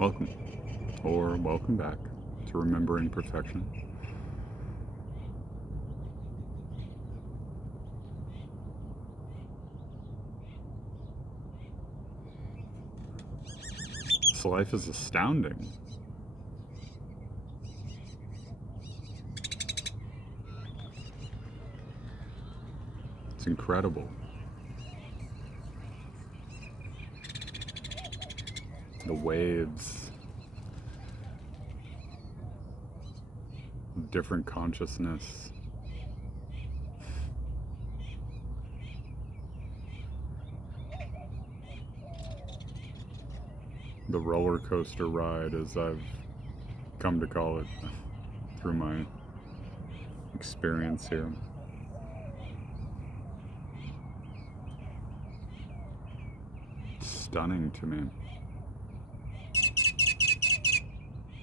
Welcome, or welcome back to Remembering Perfection. This life is astounding. It's incredible. The waves of different consciousness. The roller coaster ride, as I've come to call it through my experience here. Stunning to me.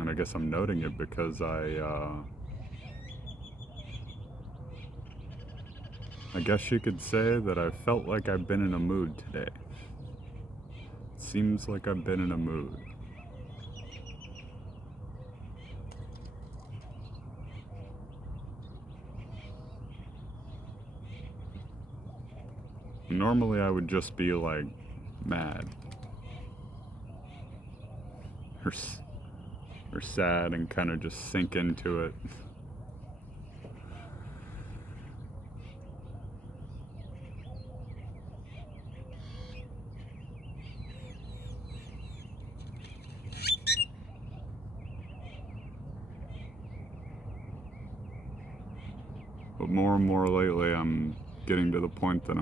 And I guess I'm noting it because I guess you could say that I felt like I've been in a mood today. Seems like I've been in a mood. Normally I would just be like mad or sad and kind of just sink into it. But more and more lately, I'm getting to the point that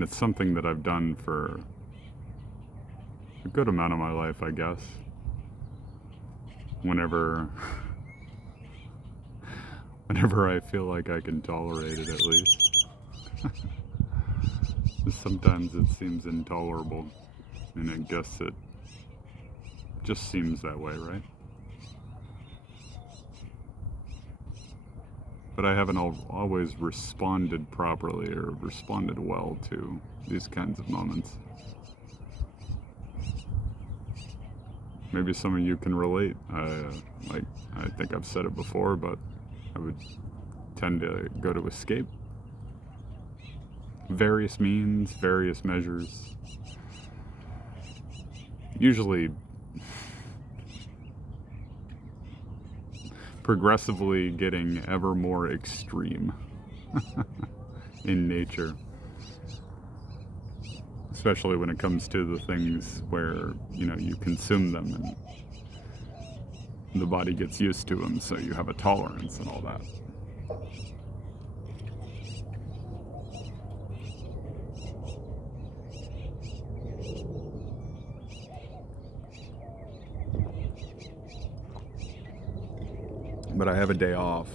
it's something that I've done for a good amount of my life, I guess. Whenever I feel like I can tolerate it, at least. Sometimes it seems intolerable, and I guess it just seems that way, right? But I haven't always responded properly or responded well to these kinds of moments. Maybe some of you can relate. I think I've said it before, but I would tend to go to escape. Various means, various measures. Usually progressively getting ever more extreme in nature. Especially when it comes to the things where, you consume them and the body gets used to them, so you have a tolerance and all that. But I have a day off.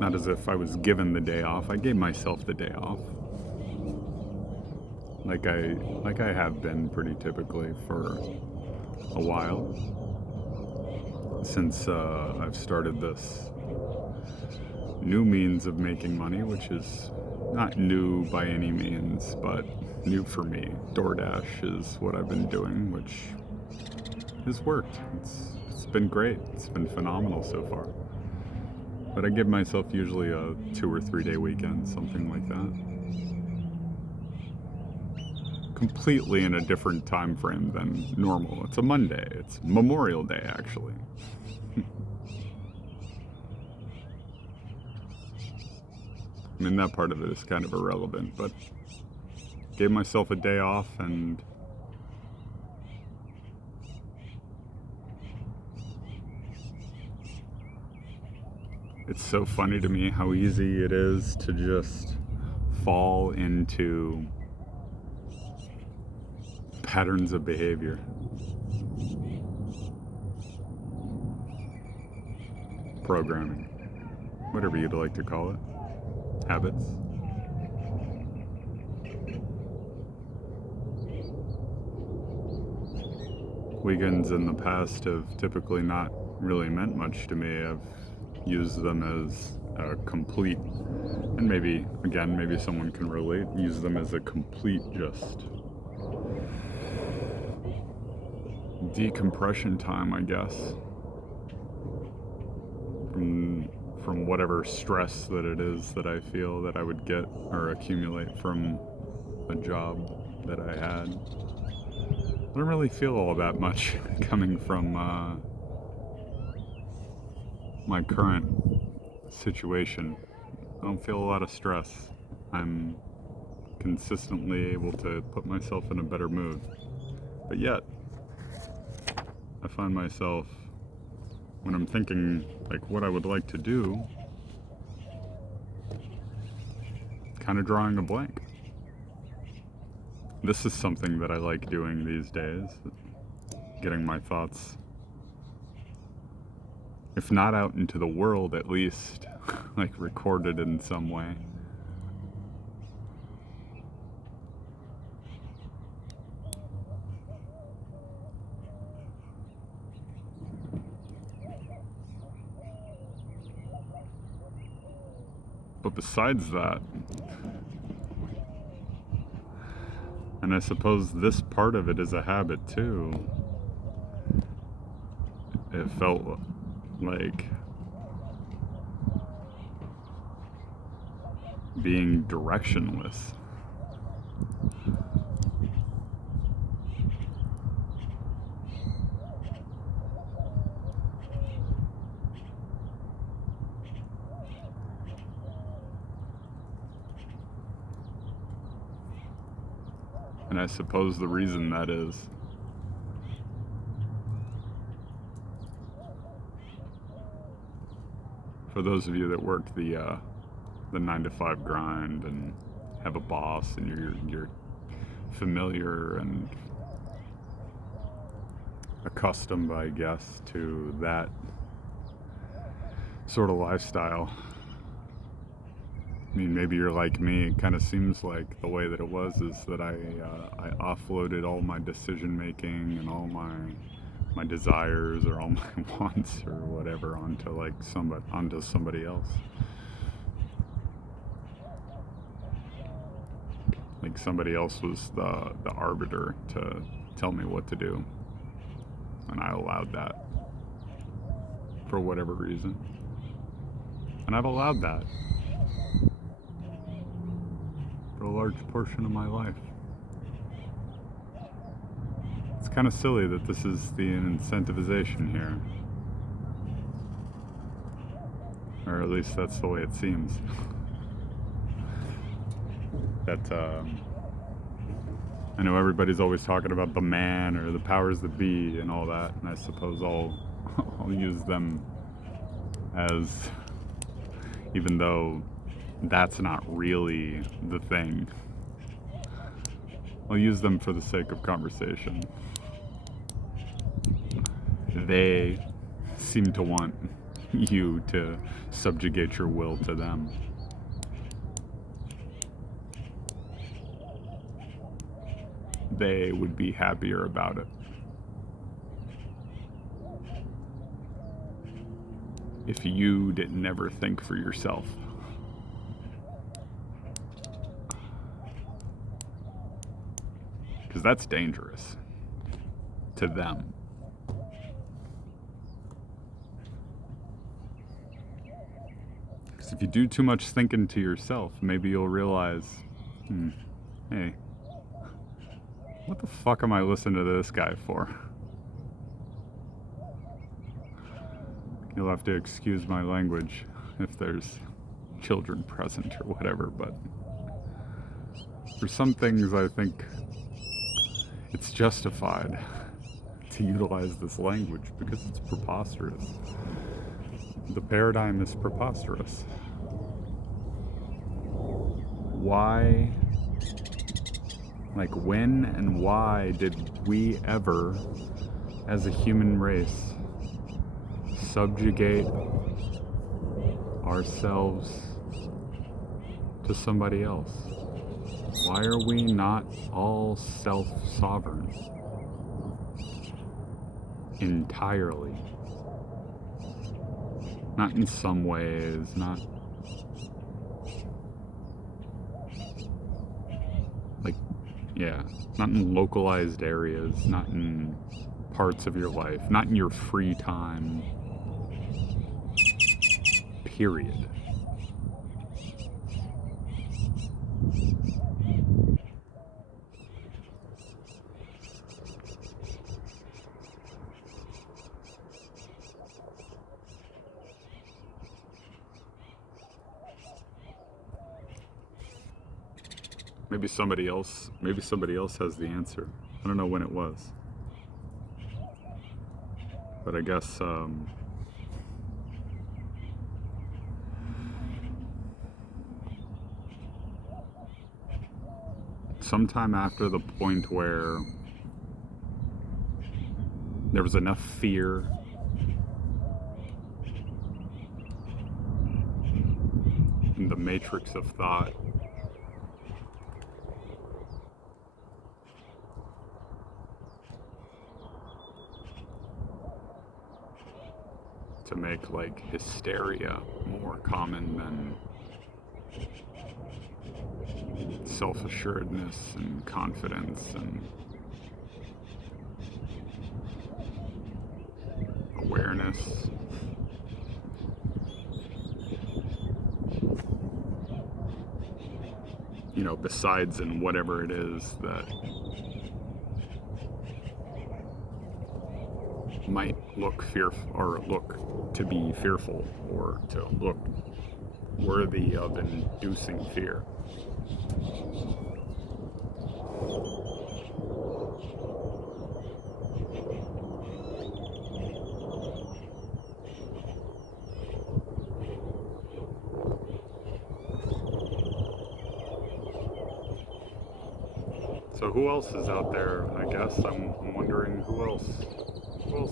Not as if I was given the day off. I gave myself the day off. Like I have been pretty typically for a while. Since I've started this new means of making money, which is not new by any means, but new for me. DoorDash is what I've been doing, which has worked. It's been great. It's been phenomenal so far. But I give myself usually a 2 or 3 day weekend, something like that. Completely in a different time frame than normal. It's a Monday. It's Memorial Day, actually. That part of it is kind of irrelevant, but gave myself a day off, and it's so funny to me how easy it is to just fall into patterns of behavior. Programming. Whatever you'd like to call it. Habits. Weekends in the past have typically not really meant much to me. I've used them a complete, and maybe, again, maybe someone can relate, use them as a complete just decompression time, I guess, from whatever stress that it is that I feel that I would get or accumulate from a job that I had. I don't really feel all that much coming from my current situation. I don't feel a lot of stress. I'm consistently able to put myself in a better mood. But yet, I find myself, when I'm thinking like what I would like to do, kind of drawing a blank. This is something that I like doing these days, getting my thoughts, if not out into the world, at least like recorded in some way. But besides that, and I suppose this part of it is a habit too, it felt like being directionless. And I suppose the reason that is, for those of you that work the 9-to-5 grind and have a boss and you're familiar and accustomed, I guess, to that sort of lifestyle. I mean, maybe you're like me. It kind of seems like the way that it was is that I offloaded all my decision making and all my desires or all my wants or whatever onto somebody else. Like somebody else was the arbiter to tell me what to do, and I allowed that for whatever reason. And I've allowed that for a large portion of my life. It's kind of silly that this is the incentivization here. Or at least that's the way it seems. That I know everybody's always talking about the man or the powers that be and all that, and I suppose I'll use them as, even though that's not really the thing, I'll use them for the sake of conversation. They seem to want you to subjugate your will to them. They would be happier about it. If you didn't ever think for yourself. Because that's dangerous to them. Because if you do too much thinking to yourself, maybe you'll realize, hey, what the fuck am I listening to this guy for? You'll have to excuse my language if there's children present or whatever, but for some things I think it's justified to utilize this language because it's preposterous. The paradigm is preposterous. Why, like when and why did we ever, as a human race, subjugate ourselves to somebody else? Why are we not all self-sovereign entirely? Not in some ways, not Like, yeah, not in localized areas, not in parts of your life, not in your free time, period. Maybe somebody else has the answer. I don't know when it was. But I guess sometime after the point where there was enough fear in the matrix of thought to make like hysteria more common than self-assuredness and confidence and awareness. You know, besides in whatever it is that might look fearful or look to be fearful or to look worthy of inducing fear. So who else is out there? I guess I'm wondering who else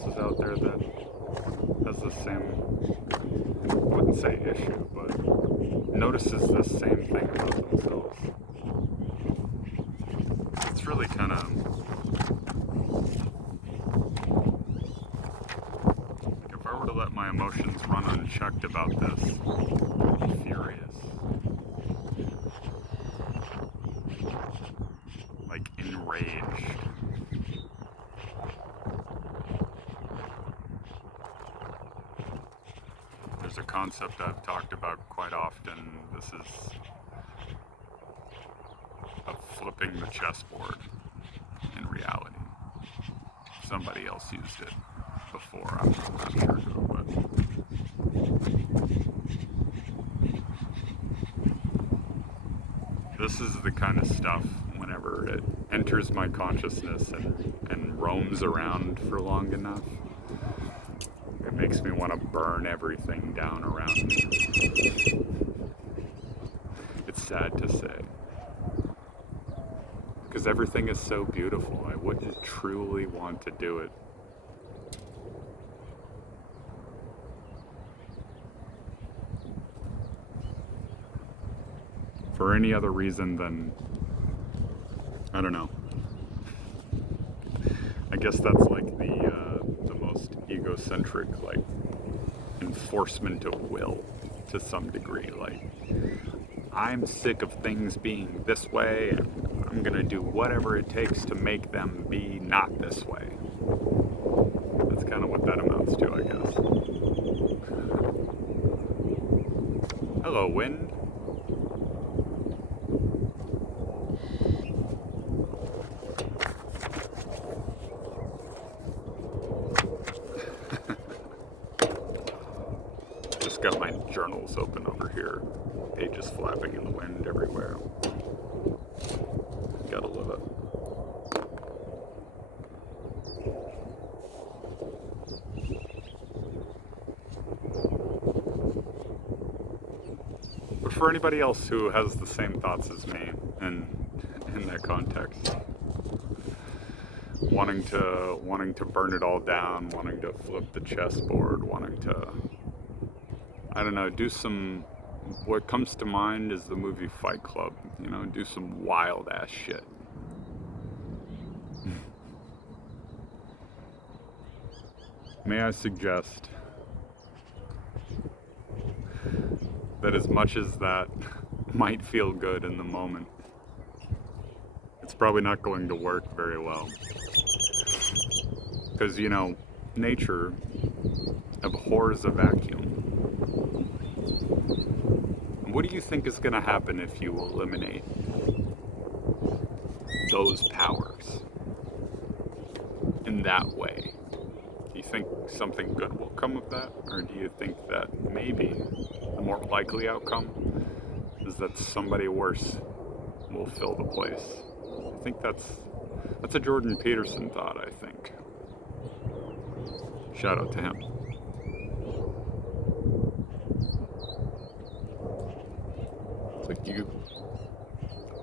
is out there that has the same, I wouldn't say issue, but notices the same thing about themselves. It's really kind of, like if I were to let my emotions run unchecked about this, I'd be furious. Like enraged. There's a concept I've talked about quite often. This is of flipping the chessboard in reality. Somebody else used it before, I'm not sure who, but this is the kind of stuff, whenever it enters my consciousness and roams around for long enough, it makes me want to burn everything down around me. It's sad to say. Because everything is so beautiful, I wouldn't truly want to do it. For any other reason than, I don't know. I guess that's like the most egocentric, like, enforcement of will to some degree. Like, I'm sick of things being this way, and I'm gonna do whatever it takes to make them be not this way. That's kind of what that amounts to, I guess. Hello, wind. Just got my journals open over here. Pages flapping in the wind everywhere. Gotta love it. But for anybody else who has the same thoughts as me, and in that context, wanting to burn it all down, wanting to flip the chessboard, wanting to, I don't know, do some, what comes to mind is the movie Fight Club, you know, do some wild ass shit. May I suggest that as much as that might feel good in the moment, it's probably not going to work very well. Because, you know, nature abhors a vacuum. What do you think is going to happen if you eliminate those powers in that way? Do you think something good will come of that? Or do you think that maybe the more likely outcome is that somebody worse will fill the place? I think that's a Jordan Peterson thought, I think. Shout out to him. It's like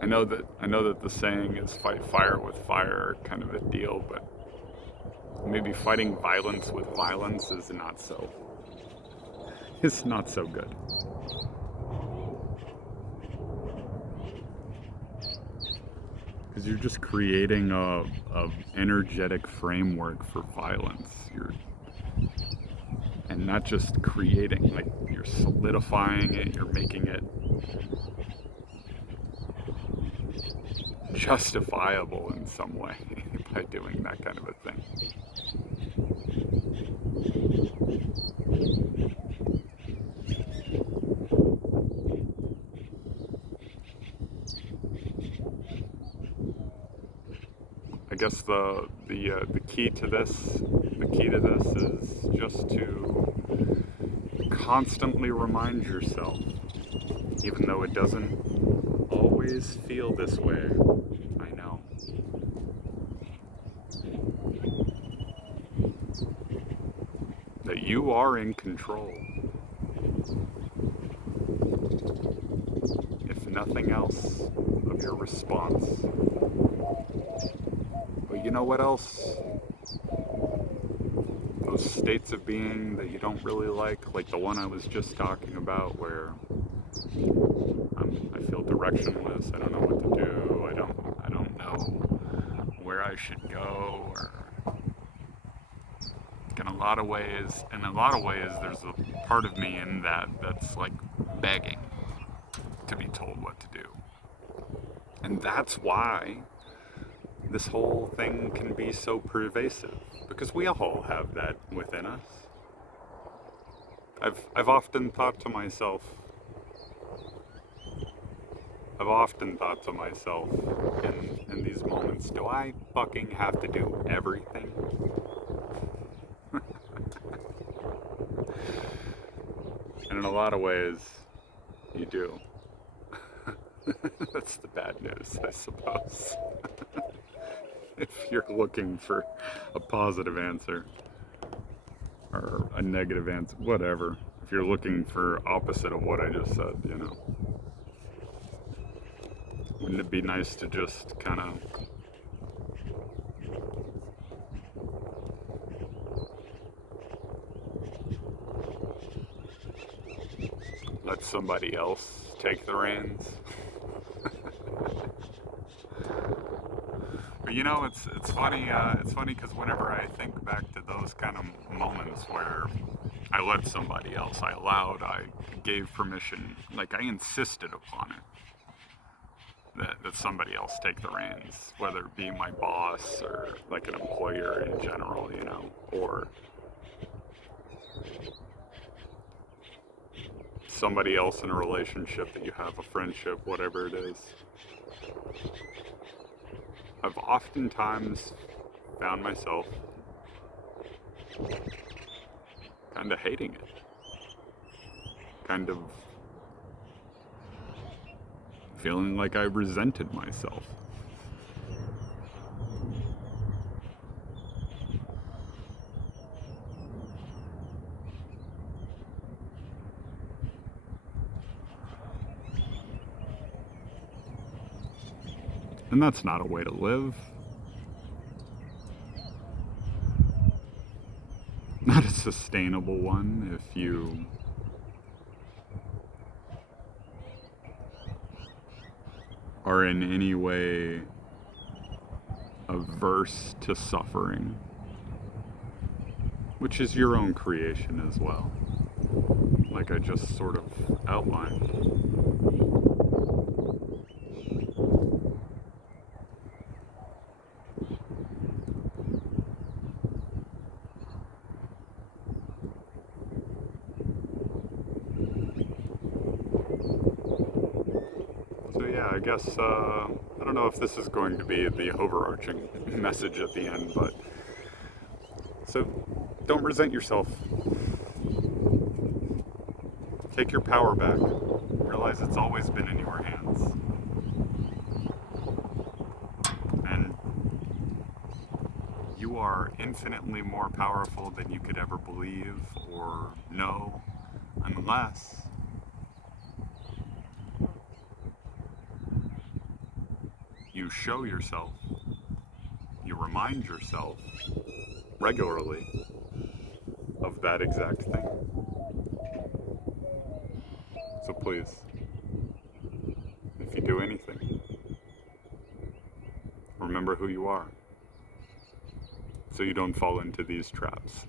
I know that the saying is fight fire with fire kind of a deal, but maybe fighting violence with violence is not so good. Because you're just creating a energetic framework for violence. And not just creating, like you're solidifying it, you're making it justifiable in some way by doing that kind of a thing. I guess the key to this is just to constantly remind yourself, even though it doesn't always feel this way. I know. That you are in control. If nothing else, of your response. But you know what else? Those states of being that you don't really like the one I was just talking about, where I feel directionless. I don't know what to do. I don't know where I should go. Or in a lot of ways, there's a part of me in that's like begging to be told what to do, and that's why this whole thing can be so pervasive, because we all have that within us. I've often thought to myself in these moments, do I fucking have to do everything? And in a lot of ways, you do. That's the bad news, I suppose. If you're looking for a positive answer or a negative answer, whatever. If you're looking for opposite of what I just said, you know. Wouldn't it be nice to just kind of let somebody else take the reins? But you know, it's funny. It's funny because whenever I think back to those kind of moments where I let somebody else, I gave permission, like I insisted upon it, that somebody else take the reins, whether it be my boss or like an employer in general, you know, or somebody else in a relationship that you have, a friendship, whatever it is. I've oftentimes found myself kind of hating it, kind of feeling like I resented myself. And that's not a way to live. Not a sustainable one if you are in any way averse to suffering, which is your own creation as well, like I just sort of outlined. yeah, I guess, I don't know if this is going to be the overarching message at the end, but so don't resent yourself. Take your power back. Realize it's always been in your hands. And you are infinitely more powerful than you could ever believe or know, unless you show yourself, you remind yourself regularly of that exact thing. So please, if you do anything, remember who you are, so you don't fall into these traps.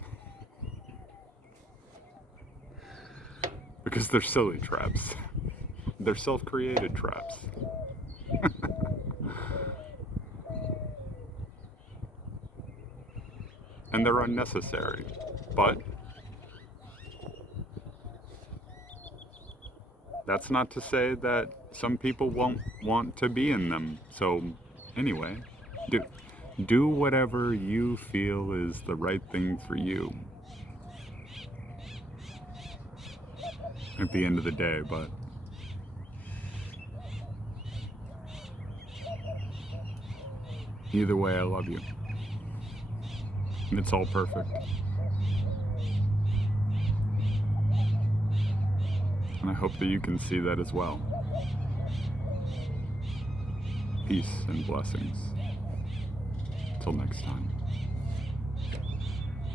Because they're silly traps. They're self-created traps. And they're unnecessary. But that's not to say that some people won't want to be in them. So anyway, do whatever you feel is the right thing for you at the end of the day. But either way, I love you. And it's all perfect. And I hope that you can see that as well. Peace and blessings. Till next time.